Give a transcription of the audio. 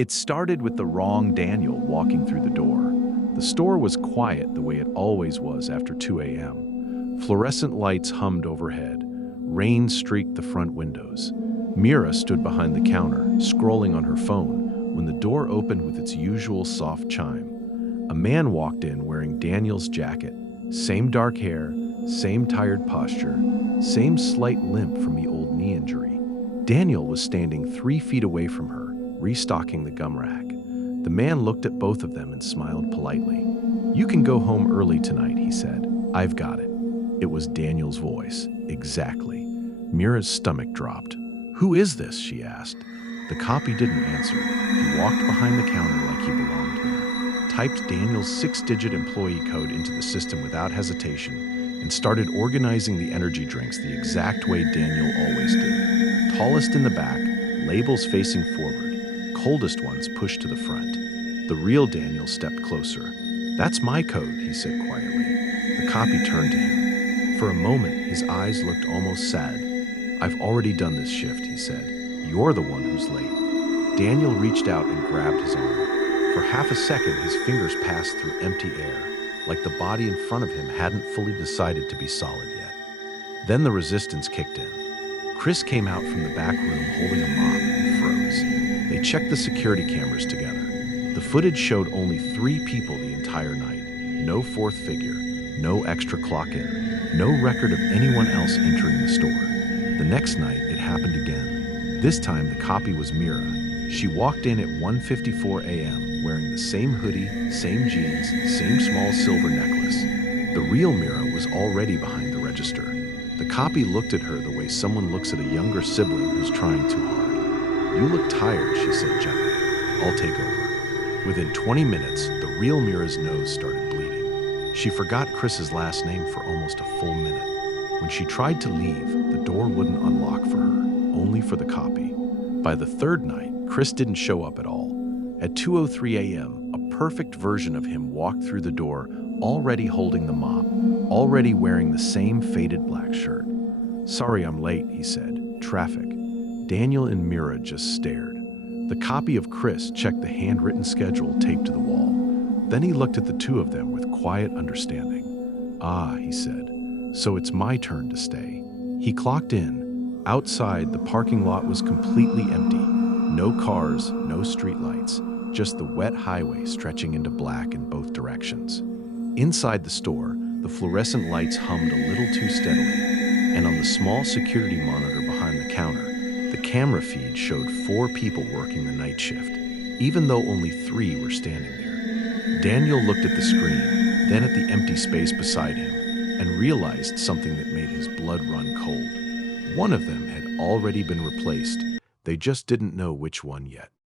It started with the wrong Daniel walking through the door. The store was quiet the way it always was after 2 a.m. Fluorescent lights hummed overhead. Rain streaked the front windows. Mira stood behind the counter, scrolling on her phone, when the door opened with its usual soft chime. A man walked in wearing Daniel's jacket. Same dark hair, same tired posture, same slight limp from the old knee injury. Daniel was standing 3 feet away from her, restocking the gum rack. The man looked at both of them and smiled politely. "You can go home early tonight," he said. "I've got it." It was Daniel's voice. Exactly. Mira's stomach dropped. "Who is this?" she asked. The copy didn't answer. He walked behind the counter like he belonged there, typed Daniel's 6-digit employee code into the system without hesitation, and started organizing the energy drinks the exact way Daniel always did. Tallest in the back, labels facing forward, coldest ones pushed to the front. The real Daniel stepped closer. "That's my code," he said quietly. The copy turned to him. For a moment, his eyes looked almost sad. "I've already done this shift," he said. "You're the one who's late." Daniel reached out and grabbed his arm. For half a second, his fingers passed through empty air, like the body in front of him hadn't fully decided to be solid yet. Then the resistance kicked in. Chris came out from the back room holding a mop and froze. They checked the security cameras together. The footage showed only 3 people the entire night. No fourth figure, no extra clock-in, no record of anyone else entering the store. The next night, it happened again. This time, the copy was Mira. She walked in at 1:54 a.m., wearing the same hoodie, same jeans, same small silver necklace. The real Mira was already behind the register. The copy looked at her the way someone looks at a younger sibling who's trying too hard. "You look tired," she said gently. "I'll take over." Within 20 minutes, the real Mira's nose started bleeding. She forgot Chris's last name for almost a full minute. When she tried to leave, the door wouldn't unlock for her, only for the copy. By the third night, Chris didn't show up at all. At 2:03 a.m., a perfect version of him walked through the door, already holding the mop, already wearing the same faded black shirt. "Sorry I'm late," he said. "Traffic." Daniel and Mira just stared. The copy of Chris checked the handwritten schedule taped to the wall. Then he looked at the two of them with quiet understanding. "Ah," he said. "So it's my turn to stay." He clocked in. Outside, the parking lot was completely empty. No cars, no streetlights, just the wet highway stretching into black in both directions. Inside the store, the fluorescent lights hummed a little too steadily, and on the small security monitor behind the counter, the camera feed showed 4 people working the night shift, even though only 3 were standing there. Daniel looked at the screen, then at the empty space beside him, and realized something that made his blood run cold. One of them had already been replaced. They just didn't know which one yet.